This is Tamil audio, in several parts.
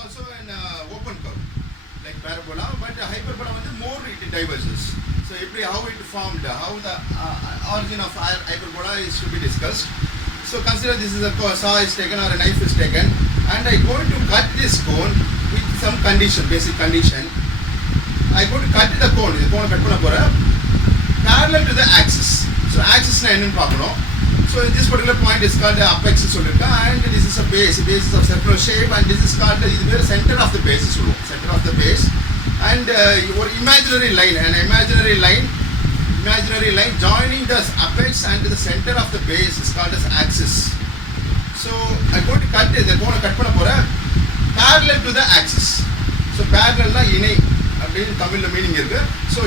also an open curve like parabola, but hyperbola is more it diverges. So how it formed, how the origin of hyperbola is to be discussed. So consider this is a saw is taken or a knife is taken, and I go to cut this cone with some condition, basic condition. I go to cut the cone. The cone cut parallel to the axis. So axis na ennu paakrom. So this particular point is called the apex solirka, and this is a base of circular shape, and this is called the center of the base center of the base, and your imaginary line joining the apex and the center of the base is called as axis. So I go to cut the cone cut panna pora parallel to the axis. So parallel na inai அப்படினு தமிழ்ல மீனிங் இருக்கு. So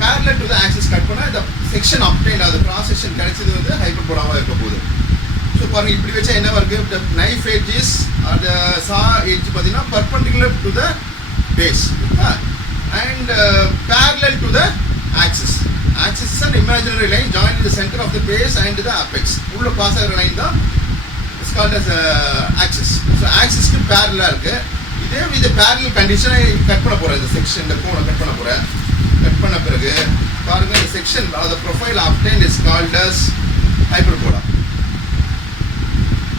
parallel to the axis cut பண்ணா the section obtained or the cross section கிடைச்சது வந்து ஹைப்பர்போலாவா இருக்க போகுது. So பாருங்க இப்படி வெச்சா என்ன இருக்கு, the knife edge is or the saw edge பாத்தீங்கன்னா perpendicular to the base and parallel to the axis. Axis is an imaginary line joining the center of the base and the apex. உள்ள பாஸ் ஆகிற லைன் தான் is called as axis. So axis க்கு parallel இருக்கு. இதே with parallel condition கட் பண்ண போறேன் இந்த செக்ஷன், இந்த கோண கட் பண்ண போறேன். கட் பண்ண பிறகு பாருங்க இந்த section or the profile obtained is called as hyperbola.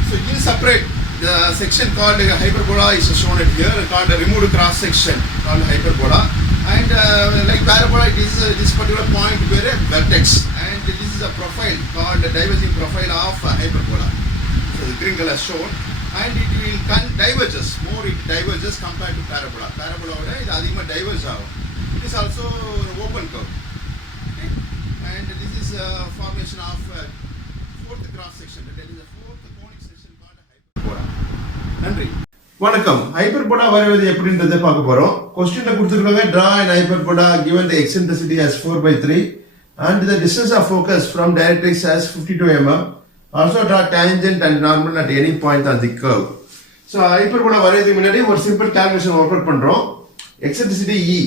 So you separate the section called hyperbola is shown at here, called a removed cross section called hyperbola, and like parabola it is this particular point where a vertex, and this is a profile called the diverging profile of hyperbola. So the green color shown, and it will diverges compared to parabola. Parabola oda idu adhigama diverge agum. It is also open curve, okay? And this is a formation of fourth cross section, that is the fourth conic section called hyperbola. நன்றி. வணக்கம். ஹைப்பர்போலா வரைவது எப்படின்றதை பார்க்க போறோம். क्वेश्चनல கொடுத்திருக்காங்க, draw an hyperbola given the eccentricity as 4/3 and the distance of focus from directrix as 52 mm. Also draw tangent and normal at any point on the curve. So hyperbola வரையறதுக்கு முன்னாடி ஒரு சிம்பிள் கால்குலேஷன் வொர்க் அவுட் பண்றோம். eccentricity E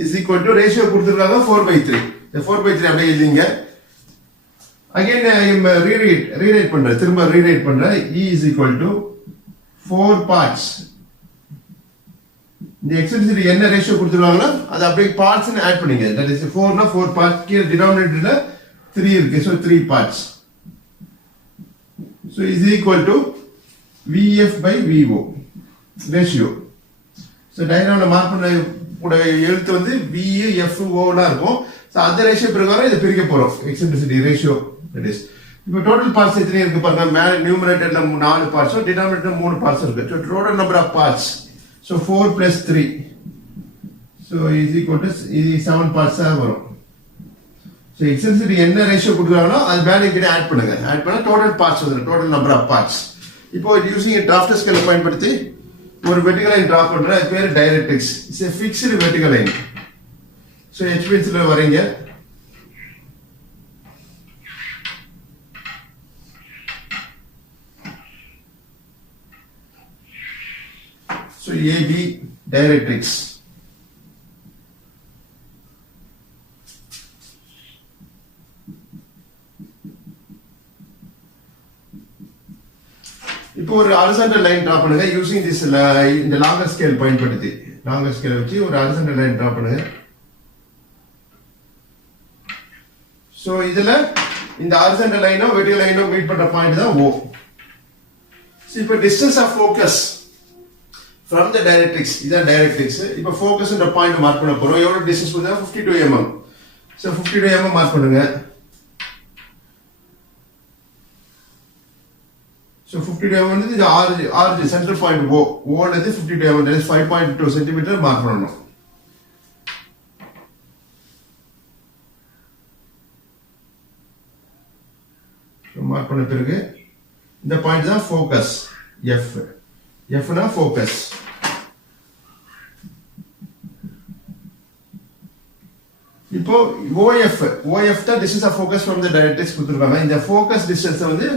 is equal to ratio கொடுத்திருக்காங்க 4/3. இந்த 4/3 அப்படியே எழுதிங்க. Again I am rewrite பண்றேன், திரும்ப rewrite பண்றேன். E is equal to 4 parts. இந்த eccentricity என்ன ரேஷியோ கொடுத்திருக்காங்களோ அது அப்படியே parts னு ஆட் பண்ணுங்க. That is 4 னா 4 parts, கீழ denominatorல 3 இருக்கு. So 3 parts. So is equal to VF by VO ratio. So diagram mark பண்ண கூட எழுத்து வந்து VFO னா இருக்கும். So அந்த ரேஷியோ பிரகாரம் இத பிரிக்க போறோம். eccentricity ratio, that is. இப்போ டோட்டல் பார்ட்ஸ் எத்தனை இருக்கு பாருங்க. மேல நியூமரேட்டர்ல 4 பார்ட்ஸ், டினாமினேட்டர்ல 3 பார்ட்ஸ் இருக்கு. So total number of parts. So 4 plus 3. So is equal to 7 parts வரும். So eccentricity என்ன ரேஷியோ கொடுக்குறாங்களோ அது மேல இங்க ஆட் பண்ணுங்க. ஆட் பண்ணா டோட்டல் பார்ட்ஸ் வந்துரும், டோட்டல் நம்பர் ஆஃப் பார்ட்ஸ். இப்போ யூசிங் a drafter scale பயன்படுத்தி ஒரு வெர்டிகல் லைன் டிரா பண்றேன். அது பேரு directrix. It's a fixed vertical line. So H பென்சில்ல வரைங்க. So AB directrix. இப்போ ஒரு horizontal line டிரா பண்ணுங்க using this இந்த longer scale பயன்படுத்தி. longer scale வச்சு ஒரு horizontal line டிரா பண்ணுங்க. So இதுல இந்த horizontal line vertical line meet பண்ற பாயிண்ட் தான் O. So இப்போ distance of focus from the directrix, இதான் directrix. இப்போ focus ன்ற பாயிண்ட் மார்க் பண்ண போறோம். எவ்வளவு டிஸ்டன்ஸ் போகுது? 52 mm. So 52 mm மார்க் பண்ணுங்க. So 52 mm வந்து இது origin center point O. O ன்றது 52 mm, that is 5.2 cm mark பண்ணனும். So மார்க் பண்ண பிறகு இந்த பாயிண்ட் தான் focus F. F னா focus. இப்போ OF தான் distance of focus from the directrix கொடுத்திருக்காங்க. இந்த focus distance வந்து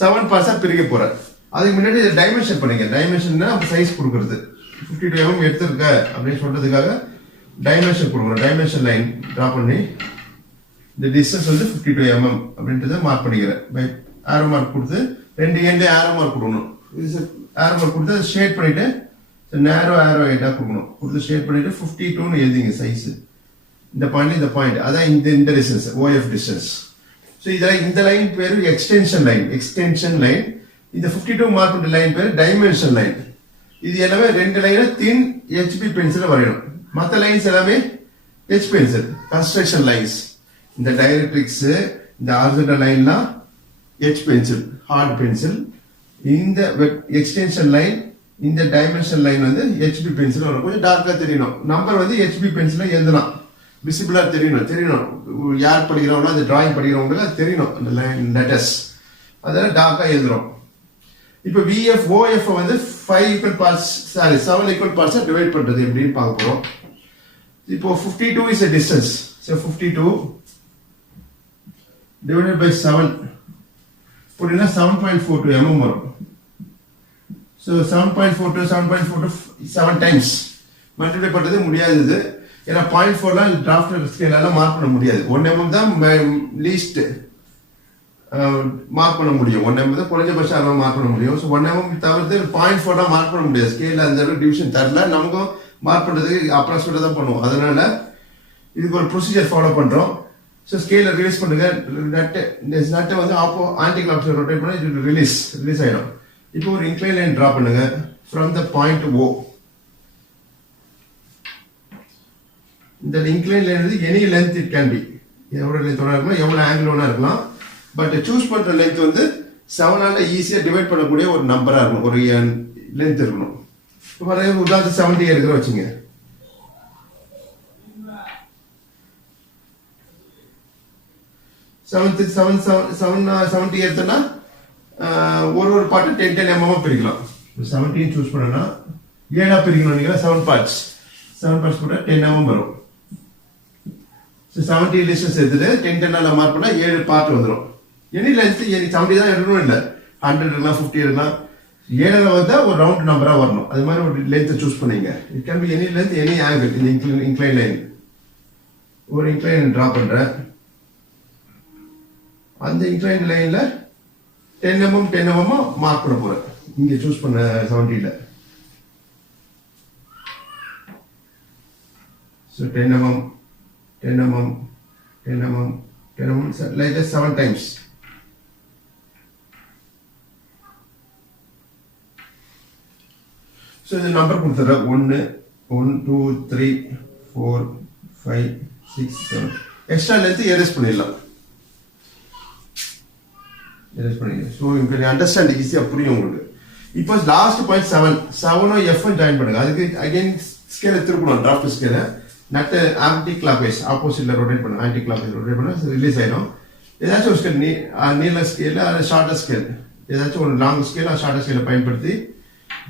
7 பார்ட்ஸா பிரிக்க போறேன். அதுக்கு முன்னாடி இத டைமென்ஷன் பண்ணுங்க. டைமென்ஷன்னா சைஸ் கொடுக்கிறது. 52 mm எடுத்துக்க அப்படி சொல்றதுக்காக டைமென்ஷன் கொடுக்கணும். டைமென்ஷன் லைன் டிரா பண்ணி இந்த டிஸ்டன்ஸ் வந்து 52 mm அப்படின்றத மார்க் பண்ணிக்கிறேன். பை ஆரோ மார்க் கொடுத்து ரெண்டு எண்ட்ல ஆரோ மார்க் கொடுக்கணும். இது ஆரோ மார்க் கொடுத்து ஷேட் பண்ணிட்டு ஸோ நேரோ ஆரோ ஹெட்டாக கொடுக்கணும். கொடுத்து ஸ்ட்ரெயிட் பண்ணிவிட்டு 52ன்னு எழுதிங்க சைஸு. இந்த பாயிண்ட் அதான் இந்த டிஸ்டன்ஸ் OF டிஸ்டன்ஸ். ஸோ இதில் இந்த லைன் பேர் எக்ஸ்டென்ஷன் லைன். இந்த 52 மார்க் பண்ணுற லைன் பேர் டைமென்ஷன் லைன். இது எல்லாமே 2 லைனை தின் HB பென்சிலை வரையணும். மற்ற லைன்ஸ் எல்லாமே H பென்சில் கன்ஸ்ட்ரக்ஷன் லைன்ஸ். இந்த டைரக்ட்ரிக்ஸ் இந்த ஹாரிசான்டல் லைன்லாம் H பென்சில் ஹார்ட் பென்சில். இந்த எக்ஸ்டென்ஷன் லைன் இந்த டைமென்ஷன் லைன் வந்து HB பென்சில் வரும். கொஞ்சம் டார்க்காக தெரியணும். நம்பர் வந்து HB பென்சில் எழுதலாம். விசிபிளாக தெரியணும். யார் படிக்கிறவங்களோ அந்த டிராயிங் படிக்கிறவங்களுக்கு அது தெரியணும். அந்த லைன் லெட்டர்ஸ் அதெல்லாம் டார்க்காக எழுதுறோம். இப்போ VF OF வந்து 7 equal parts டிவைட் பண்றது எப்படின்னு பார்க்க போறோம். இப்போ 52 is a distance. So 52 divided by 7 புரியுதா? 7.42 mm வரும். So 7.42 7 times மல்டிப்ளை பண்றது முடியாது. ஏன்னா 0.4லாம் டிராஃப்ட் ஸ்கேலால மார்க் பண்ண முடியாது. 1 mm தான் லீஸ்ட் மார்க் பண்ண முடியும். 1 mm தான் குறைஞ்சபட்சம் மார்க் பண்ண முடியும். ஸோ 1 mm தவிர்த்து 0.4 மார்க் பண்ண முடியாது. ஸ்கேல அந்த அளவுக்கு டிவிஷன் தரல. நமக்கும் மார்க் பண்றதுக்கு அப்ராக்சிமேட்டா தான் பண்ணுவோம். அதனால இதுக்கு ஒரு ப்ரொசீஜர் ஃபாலோ பண்றோம். ஸோ ஸ்கேல ரிலீஸ் பண்ணுங்க. நட்டை வந்து ஆன்டி கிளாக் ரொட்டேட் பண்ணா இது ரிலீஸ் ஆயிடும். இப்போ ஒரு இன்க்ளைன் லைன் டிரா பண்ணுங்க ஃப்ரம் த பாயிண்ட் O. இந்த இன்க்ளைன் லைன் வந்து any length it can be. எவ்வளவு லென்த் வேணா இருக்கலாம், எவ்வளவு ஆங்கிள் வேணா இருக்கலாம். பட் சூஸ் பண்ற லென்த் வந்து 7ஆல ஈஸியா டிவைட் பண்ணக்கூடிய ஒரு நம்பரா இருக்கணும். ஒரு லென்த் இருக்கணும். இப்போ உதாரணத்துக்கு 70 எடுக்கிற வச்சுங்க. 70 எடுத்தோம்னா ஒரு பாட்டு 10 mm பிரிக்கலாம். 17 சூஸ் பண்ணனா 7ஆ பிரிக்கணும். நீங்க 7 பார்ட்ஸ் போட்டா 10 mm வரும். ஸோ 70 டிஸ்டன்ஸ் எடுத்துட்டு 10 மார்க் பண்ணா 7 பார்ட் வந்துடும். எனி லென்த் 70 தான் எடுக்கணும் இல்லை, 100 இருக்கலாம், 50 இருக்கலாம். 7ல வந்தா ஒரு ரவுண்ட் நம்பரா வரணும். அது மாதிரி ஒரு லென்த் சூஸ் பண்ணீங்க. It can be any length any angle. இந்த இன்க்ளைன் லைன் ஒரு இன்க்ளைன் டிரா பண்றேன். அந்த இன்க்ளைன் லைன்ல 10 mm மார்க் பண்ண போறேன். இங்க சூஸ் பண்ண 70ல. So 10 mm like that 7 times. So the number கொடுத்துற 1 2 3 4 5 6 7 extra length erase பண்ணிடலாம். ஸோ உங்களுக்கு அண்டர்ஸ்டாண்ட் ஈஸியாக புரியும் உங்களுக்கு. இப்போ லாஸ்ட் பாயிண்ட் 7 F ஜாயின் பண்ணுங்க. அதுக்கு அகைன் ஸ்கேலை திருப்பணும். டிராஃப்ட் ஸ்கேலை நட்டு ஆன்டி கிளாக் வைஸ் ஆப்போசிட்ல ரொட்டேட் பண்ண ஆன்டி கிளாக் வைஸ் ரொட்டேட் பண்ண ரிலீஸ் ஆயிடும். ஏதாச்சும் ஒரு ஸ்கேல் நீல ஸ்கேல் அல்லது ஷார்ட்டர் ஸ்கேல் ஏதாச்சும் ஒரு லாங் ஸ்கேல் ஷார்ட்டர் ஸ்கேலை பயன்படுத்தி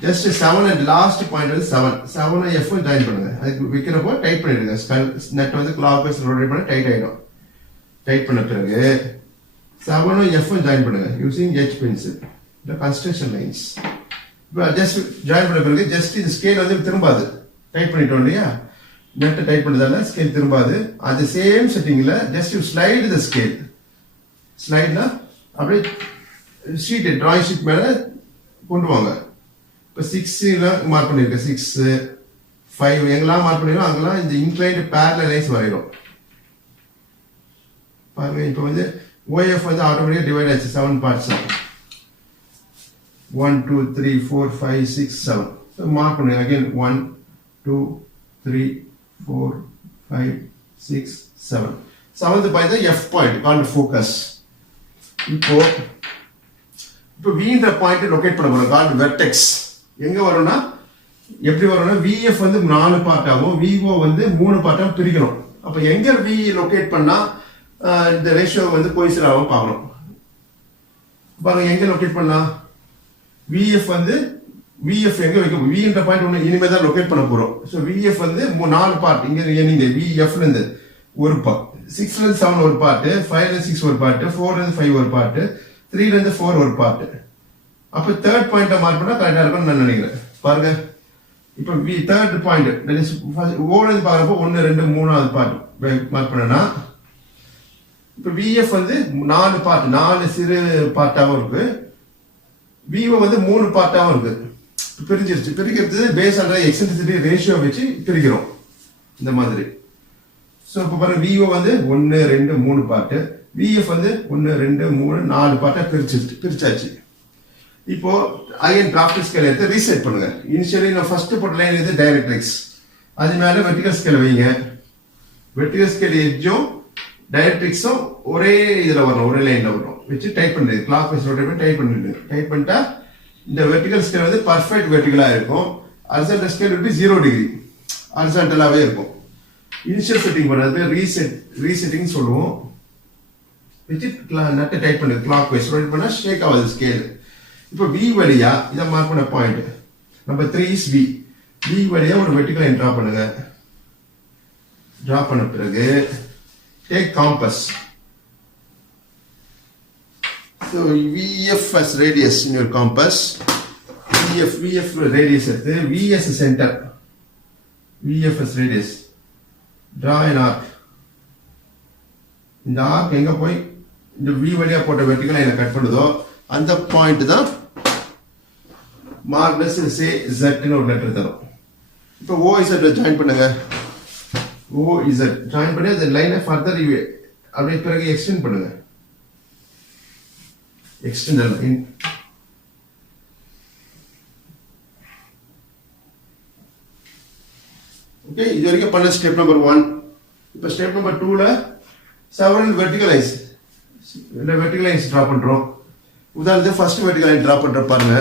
ஜஸ்ட் 7 அண்ட் லாஸ்ட் பாயிண்ட் வந்து 7 F ஜாயின் பண்ணுங்க. அதுக்கு வைக்கிறப்போ டைட் பண்ணிடுங்க. நெட் வந்து கிளாக் வைஸ் ரொட்டேட் பண்ண டைட் ஆயிடும். டைட் பண்ண பிறகு 7 F ஜாயின் பண்ணுங்க யூசிங் H பென்சில் இந்த கன்ஸ்ட்ரக்ஷன் லைன்ஸ். இப்போ ஜஸ்ட் ஜாயின் பண்ண பிறகு ஜஸ்ட் இந்த ஸ்கேல் வந்து திரும்பாது. டைட் பண்ணிட்டோம் இல்லையா, நெட்டை டைட் பண்ணதால ஸ்கேல் திரும்பாது. அது சேம் செட்டிங்ல just you slide the scale. ஸ்லைட்னா அப்படியே ஷீட் டிராயிங் ஷீட் மேல கொண்டு வாங்க. இப்போ 6 மார்க் பண்ணிருக்கேன். 6 5 எங்கெல்லாம் மார்க் பண்ணிருக்கோம் அங்கெல்லாம் இந்த இன்க்ளைன்ட் பேரலல் லைன்ஸ் வரையணும். பாருங்க இப்போ வந்து OF வந்து ஆட்டோமேட்டிக்கா டிவைட் ஆச்சு 7 பார்ட்ஸ். 1 2 3 4 5 6 7. ஸோ மார்க் பண்ணுங்க அகைன் 1 2 3 4 5 6 7. 7th பாயிண்ட் தான் F பாயிண்ட் கால்ட் ஃபோக்கஸ். இப்போ V என்ற பாயிண்ட் லொகேட் பண்ண போறோம். Called vertex. எங்க வரும்னா எப்படி வரும்னா VF வந்து 4 பார்ட் ஆகும், VO வந்து 3 பார்ட்டா பிரிக்கணும். அப்ப எங்க V லொகேட் பண்ணா இந்த ரேஷியோ வந்து கோயின்சிட் ஆகும் பார்க்கணும். பாருங்க எங்க லொகேட் பண்ணலாம். VF வந்து VF எங்க வைக்கும். V என்ற பாயிண்ட் ஒன்று இனிமே தான் லொகேட் பண்ண போறோம். ஸோ VF வந்து 4 பார்ட் இங்க நீங்க VF ல இருந்து ஒரு பார்ட், 6ல இருந்து 7 ஒரு பார்ட், 5ல இருந்து 6 ஒரு பார்ட், 4ல இருந்து 5 ஒரு பார்ட், 3ல இருந்து 4 ஒரு பார்ட். அப்ப தேர்ட் பாயிண்ட மார்க் பண்ணா கரெக்டா இருக்கும்னு நான் நினைக்கிறேன். பாருங்க இப்போ தேர்ட் பாயிண்ட் தட் இஸ் ஓல இருந்து பாக்குறப்போ 1 2 3வது பார்ட் மார்க் பண்ணனா இப்போ VF வந்து 4 பார்ட், 4 சிறு பார்ட்டாவும் இருக்கு. VO வந்து 3 பார்ட்டாவும் இருக்கு. பிரிஞ்சிருச்சு. பிரிக்கிறது பேஸ் ஆன் எக்ஸென்ட்ரிசிட்டி ரேஷியோ வச்சு பிரிக்கிறோம் இந்த மாதிரி. ஸோ இப்போ பாருங்க விஓ வந்து 1 2 3 பார்ட்டு, விஎஃப் வந்து 1 2 3 4 பார்ட்டாக பிரிச்சாச்சு. இப்போ அகைன் டிராஃப்ட் ஸ்கேல் எடுத்து ரீசெட் பண்ணுங்க. இனிஷியலி நான் ஃபர்ஸ்ட் போட்ட லைன் இது டைரக்ட்ரிக்ஸ், அது மேலே வெர்டிகல் ஸ்கேல் வைங்க. வெர்டிகல் ஸ்கேல் எட்ஜும் டைரக்ட்ரிக்ஸும் ஒரே இதில் வரணும், ஒரே லைனில் வரணும் வச்சு டைப் பண்ணுறது. கிளாக் வைஸ் ரொட்டேட் பண்ணி டைப் பண்ணிட்டா இந்த வெர்டிகல் ஸ்கேல் வந்து பர்ஃபெக்ட் வெர்டிகலாக இருக்கும். ஹரிசாண்டல் ஸ்கேல் வந்து 0 டிகிரி ஹரிசாண்டலாகவே இருக்கும். இனிஷியல் செட்டிங் பண்ணுறது ரீசெட்டிங் சொல்லுவோம். வச்சு நட்டு டைப் பண்ணுது. கிளாக் வைஸ் ரொட்டேட் பண்ணால் ஷேக் ஆகுது ஸ்கேல். இப்போ வி வழியா இதை மார்க் பண்ண point number 3 is V. V வழியா ஒரு வெர்டிகல் லைன் ட்ரா பண்ணுங்க. ட்ரா பண்ண பிறகு take compass. So VF as radius in your compass. VF radius எடுத்து VS center. VF as radius. Draw an arc. இந்த ஆர்க் எங்க போய் இந்த V வழியா போட்ட வெர்டிகல் லைனை கட் பண்ணுதோ அந்த பாயிண்ட் தான் மார்க்லெஸ் சே Z ன்னு ஒரு லெட்டர் தரும். இப்போ OZ ஜாயின் பண்ணுங்க. OZ ஜாயின் பண்ணி அந்த லைனை ஃபர்தர் அப்படியே பிறகு எக்ஸ்டெண்ட் பண்ணுங்க. External line. Okay, இது வரைக்கும் பண்ண ஸ்டெப் நம்பர் 1. இப்போ ஸ்டெப் நம்பர் 2ல several vertical lines. இந்த vertical lines டிரா பண்றோம். உதாரணத்துக்கு ஃபர்ஸ்ட் vertical line டிரா பண்ற பாருங்க.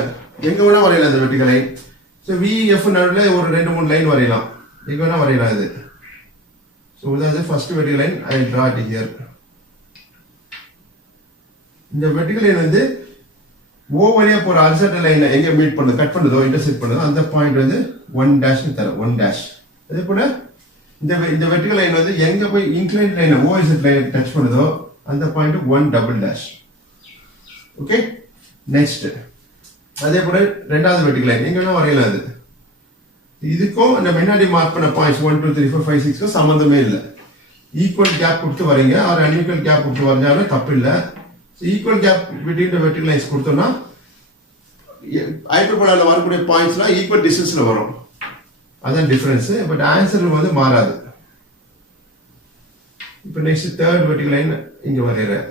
எங்க வேணா வரையலாம் இந்த vertical line. சோ VF நடுவுல ஒரு 2-3 லைன் வரையலாம். எங்க வேணா வரையலாம் இது. சோ உதாரணத்துக்கு first vertical line I draw it here. இந்த வெர்டிகல் லைன் வந்து O வழியா போற ஹரிசாண்டல் லைனை எங்க மீட் பண்ணுது, கட் பண்ணுதோ, இன்டர்செக்ட் பண்ணுதோ அந்த பாயிண்ட் வந்து 1 ன்னு தரும். 1 அதே போல இந்த வெர்டிகல் லைன் வந்து எங்க போய் இன்க்ளைன்ட் லைனை OZ லைனை டச் பண்ணுதோ அந்த பாயிண்ட் 1 ஓகே. நெக்ஸ்ட் அதே போல ரெண்டாவது வெர்டிகல் லைன் எங்க வேணா வரையலாம். அது இதுக்கும் நம்ம முன்னாடி மார்க் பண்ண பாயிண்ட்ஸ் 1 2 3 4 5 6க்கும் சம்பந்தமே இல்லை. ஈக்குவல் கேப் கொடுத்து வரீங்க, ஆர் அன்ஈக்குவல் கேப் கொடுத்து வரைஞ்சாலும் தப்பு இல்லை. Equal gap between the vertical lines கொடுத்தோம்னா ஹைப்பர்போலால வரக்கூடிய பாயிண்ட்ஸ்லாம் ஈக்குவல் டிஸ்டன்ஸ்ல வரும். அதான் டிஃபரன்ஸ். பட் ஆன்சர் வந்து மாறாது. இப்போ நெக்ஸ்ட் தேர்ட் வெர்டிகல் லைன் இங்க வரையறேன்.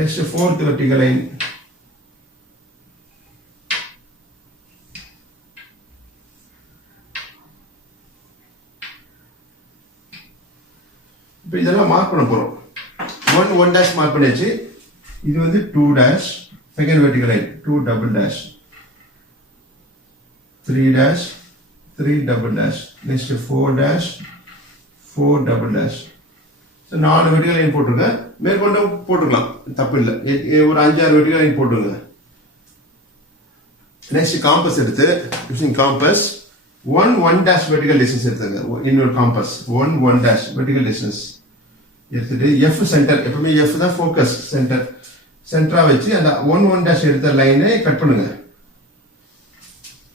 Next fourth vertical line. இப்போ இதெல்லாம் மார்க் பண்ண போறோம். 1 மார்க் பண்ணியாச்சு. இது வந்து 2 second vertical line 2 3 next 4 so 4 vertical line போட்டுருங்க. மேற்கொண்டு போட்டுக்கலாம், தப்பு இல்லை. ஒரு 5-6 வெர்டிகல் லைன் போட்டுருங்க. நெக்ஸ்ட் காம்பஸ் எடுத்து யூசிங் காம்பஸ் 1 வெர்டிகல் டிஸ்டன்ஸ் எடுத்துங்க. இன்னொரு காம்பஸ் 1 வெர்டிகல் டிஸ்டன்ஸ் எடுத்துட்டு F சென்டர், எப்பவுமே F தான் ஃபோக்கஸ் சென்டரா வச்சு அந்த 1 எடுத்த லைனை கட் பண்ணுங்க.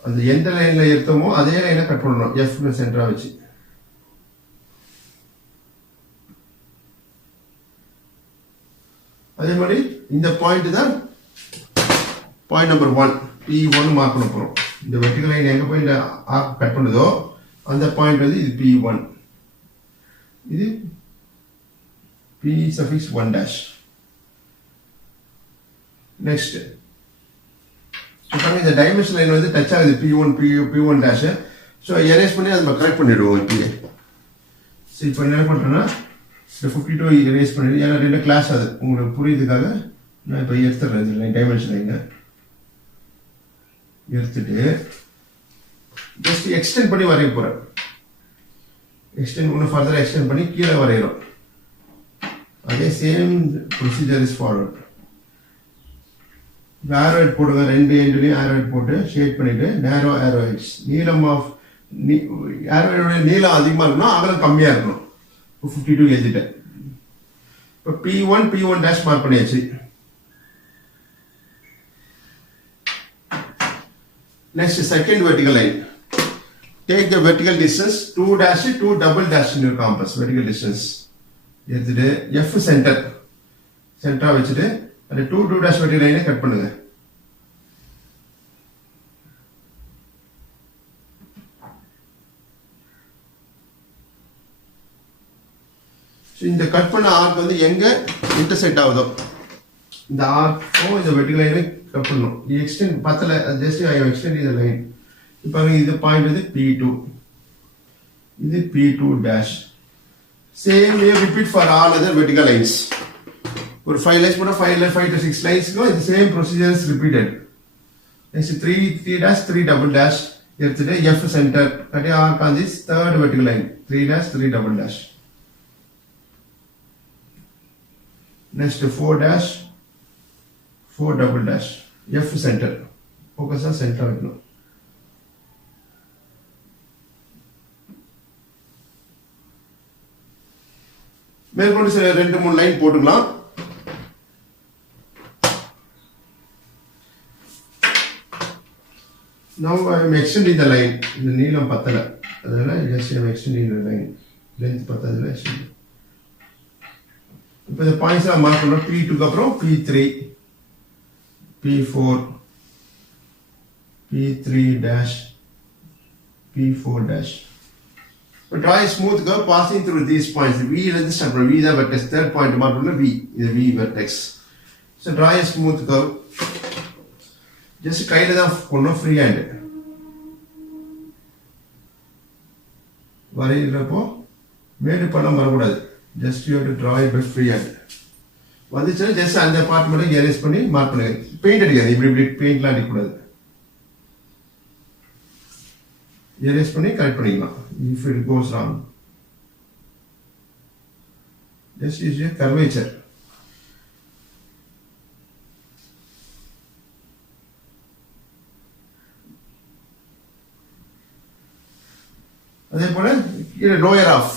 அந்த எந்த லைன்ல எடுத்தோமோ அதே லைனை கட் பண்ணணும் F சென்டரா வச்சு. அதே மாதிரி இந்த பாயிண்ட் தான் பாயிண்ட் நம்பர் 1 P1 மார்க் பண்ண போறோம். இந்த வெர்டிகல் லைன் எங்க போய் இந்த ஆர்க் கட் பண்ணுதோ அந்த பாயிண்ட் வந்து இது P1. இது P suffix 1 நெக்ஸ்ட் இப்போ இந்த டைமென்ஷன் லைன் வந்து டச் ஆகுது P1 ஸோ எரேஸ் பண்ணி அதை கரெக்ட் பண்ணிடுவோம். இப்பயே ஸோ இப்போ என்ன பண்ணுறேன்னா இந்த 52 எரேஸ் பண்ணிடு. ஏன்னா 2 கிளாஸ் அது உங்களுக்கு புரியுதுக்காக நான் இப்போ எடுத்துடுறேன். இந்த லைன் டைமென்ஷன் லைனை எடுத்துட்டு ஜஸ்ட் எக்ஸ்டெண்ட் பண்ணி வரைய போகிறேன். இன்னும் ஃபர்தர் எக்ஸ்டெண்ட் பண்ணி கீழே வரைகிறோம். அதே சேம் ப்ரொசீஜர் இஸ் ஃபார்வர்ட். ஆரோஹெட் போடுங்க. 2 எண்ட்லையும் ஆரோஹெட் போட்டு ஷேட் பண்ணிட்டு நேரோ ஆரோஹெட்ஸ். நீளம் ஆஃப் ஆரோஹெட்டோட நீளம் அதிகமாக இருக்கணும், அகலம் கம்மியாக இருக்கணும். 52 எழுதிட்டேன். இப்போ P1 மார்க் பண்ணியாச்சு. Next, second vertical line. Take the vertical distance 2 in your compass. Vertical distance எடுத்துட்டு F சென்டரா வச்சுட்டு அந்த 2 dash vertical line கட் பண்ணுங்க. இந்த கட் பண்ண ஆர்க் வந்து எங்க இன்டர்செக்ட் ஆகுதோ இந்த ஆர்க்கும் இந்த வெர்டிகல் லைனை கட் பண்ணணும். எக்ஸ்டெண்ட் பத்தல ஜஸ்ட் ஐ எக்ஸ்டெண்ட் இந்த லைன். இப்போ இது பாயிண்ட் வந்து P2 இது P2 dash. Same way repeat for all other vertical lines. ஒரு 5 lines போனா 5 to 6 lines the same procedure is repeated. Next 3 dash 3 double dash எடுத்துட்டு F center cut arc on this third vertical line 3 dash 3 double dash. Next 4 dash 4 double dash F center focus on center வைக்கணும். மேற்கொண்டு 2-3 லைன் போட்டுக்கலாம். Now I am extending the line. இந்த நீளம் பத்தல அதனால just I am extending the line. length பத்தல extend. இப்போ இந்த பாயிண்ட்ஸ் எல்லாம் மார்க் பண்ணோம். P2 க்கு அப்புறம் P3 P4 P3 dash P4 dash. But draw a smooth curve passing through these points. V is the start from V the vertex. Third point mark on V is V vertex. So draw a smooth curve. Just கையில தான் பண்ணணும் ஃப்ரீ ஹேண்ட். வரையிறப்போ மேடு படம் வரக்கூடாது. Just you have to draw it by free hand. வந்துச்சுன்னா ஜஸ்ட் அந்த பார்ட் மட்டும் எரேஸ் பண்ணி மார்க் பண்ணுங்க. பெயிண்ட் அடிக்காது. இப்படி பெயிண்ட்லாம் அடிக்கக்கூடாது. erase பண்ணி கரெக்ட் பண்ணிக்கலாம். if it goes wrong just use a curvature. அதே போல இது lower half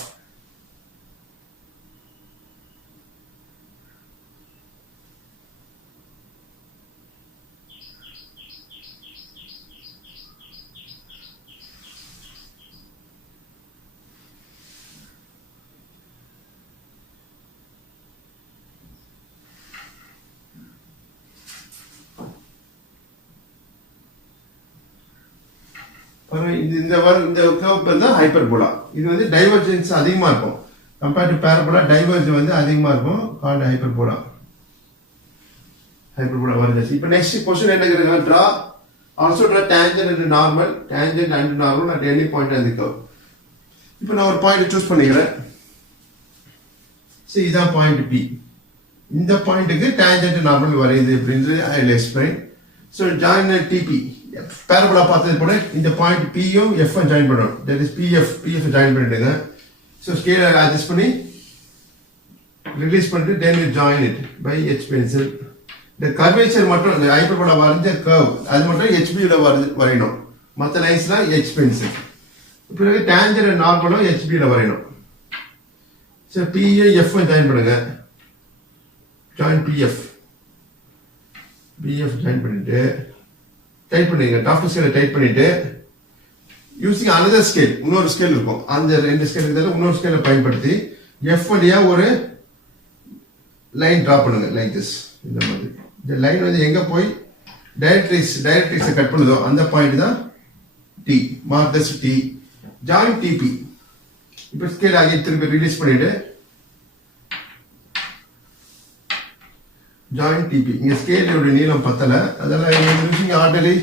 இந்த கர்வ் பேர் தான் ஹைப்பர்போலா. இது வந்து டைவர்ஜென்ஸ் அதிகமா இருக்கும். கம்பேர்ட் டு பாரபோலா டைவர்ஜ் வந்து அதிகமா இருக்கும். Called hyperbola. ஹைப்பர்போலா வருது. இப்போ நெக்ஸ்ட் क्वेश्चन என்ன கேக்குறாங்க? draw also draw tangent and normal at any point on the curve. இப்போ நான் ஒரு பாயிண்ட் சூஸ் பண்ணிக்கிறேன். see இதான் பாயிண்ட் P. இந்த பாயிண்ட்க்கு tangent normal வரையுது அப்படின்றது I will explain. so join TP parabola பார்த்தது போல இந்த பாயிண்ட் P யும் F ஐ ஜாயின் பண்ணனும். that is PF ஜாயின் பண்ணிடுங்க. so scale அட்ஜஸ்ட் பண்ணி ரிலீஸ் பண்ணிட்டு then you join it by H pencil. the curvature மட்டும் இந்த ஹைப்பர்போலா வரைஞ்ச கர்வ் அது மட்டும் HB ல வரையணும். மத்த லைன்ஸ்லாம் H pencil. பிறகு tangent and normal HB ல வரையணும். so P யை F ஐ ஜாயின் பண்ணுங்க. join PF ஜாயின் பண்ணிட்டு டைப் பண்ணுங்க. டிராஃப்ட் ஸ்கேலை டைப் பண்ணிட்டு யூசிங் another ஸ்கேல் இன்னொரு ஸ்கேல் இருக்கும். அந்த ரெண்டு ஸ்கேல் இருக்கிறதுல இன்னொரு ஸ்கேலை பயன்படுத்தி F வழியா ஒரு லைன் டிரா பண்ணுங்க. லைக் திஸ் இந்த மாதிரி. இந்த லைன் வந்து எங்க போய் டைரக்ட்ரிக்ஸை கட் பண்ணுதோ அந்த பாயிண்ட் தான் T. Mark this T. Join TP. இப்போ ஸ்கேல் ஆகி திருப்பி ரிலீஸ் பண்ணிட்டு join TP. இங்க ஸ்கேலோட நீளம் பத்தல அதனால யூசிங் ஆர்டினரி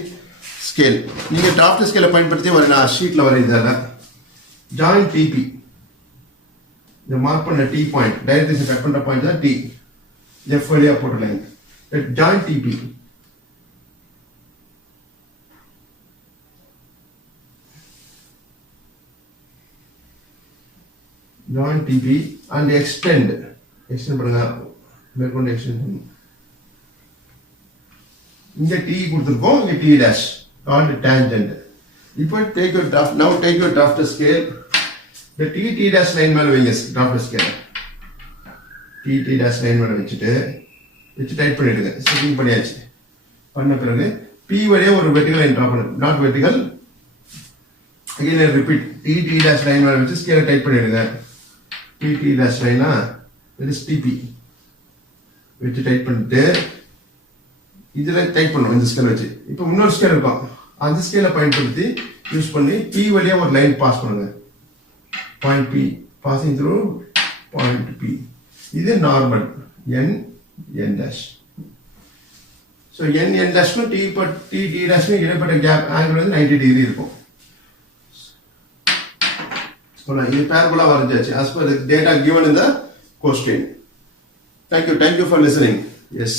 ஸ்கேல். நீங்க டிராஃப்ட் ஸ்கேலை பயன்படுத்தி நான் ஷீட்ல வரையறதால join TP. இந்த மார்க் பண்ண T பாயிண்ட் டைரக்ட்ரிக்ஸ் கட் பண்ற பாயிண்ட் தான் T. F வழியா போட்ட line. join TP. join TP and extend பண்ணுங்க. மேற்கொண்டு எக்ஸ்டெண்ட் பண்ணுங்க. இங்க T கொடுத்திருக்கோம். இங்க T dash called tangent. இப்போ take your draft scale. the T dash line மேல வைங்க draft scale. T dash line மேல வச்சிட்டு டைப் பண்ணிடுங்க. செட்டிங் பண்ணியாச்சு. பண்ண பிறகு P வழியா ஒரு வெர்டிகல் லைன் டிரா பண்ணுங்க. not vertical. again I repeat T dash line மேல வச்சு ஸ்கேலை டைப் பண்ணிடுங்க. T dash லைனா that is TP. வச்சு டைப் பண்ணிட்டு இதில் டைப் பண்ணுவோம் இந்த ஸ்கேல் வச்சு. இப்போ இன்னொரு ஸ்கேல் இருக்கும், அந்த ஸ்கேலை பயன்படுத்தி யூஸ் பண்ணி P வழியாக ஒரு லைன் பாஸ் பண்ணுங்க. Point P passing through point P. இது normal n dash. So n dash T dash இடைப்பட்ட கேப் ஆங்கிள் வந்து 90 டிகிரி இருக்கும். இது parabola வரைஞ்சாச்சு as per the data given in the question. Thank you for listening. Yes.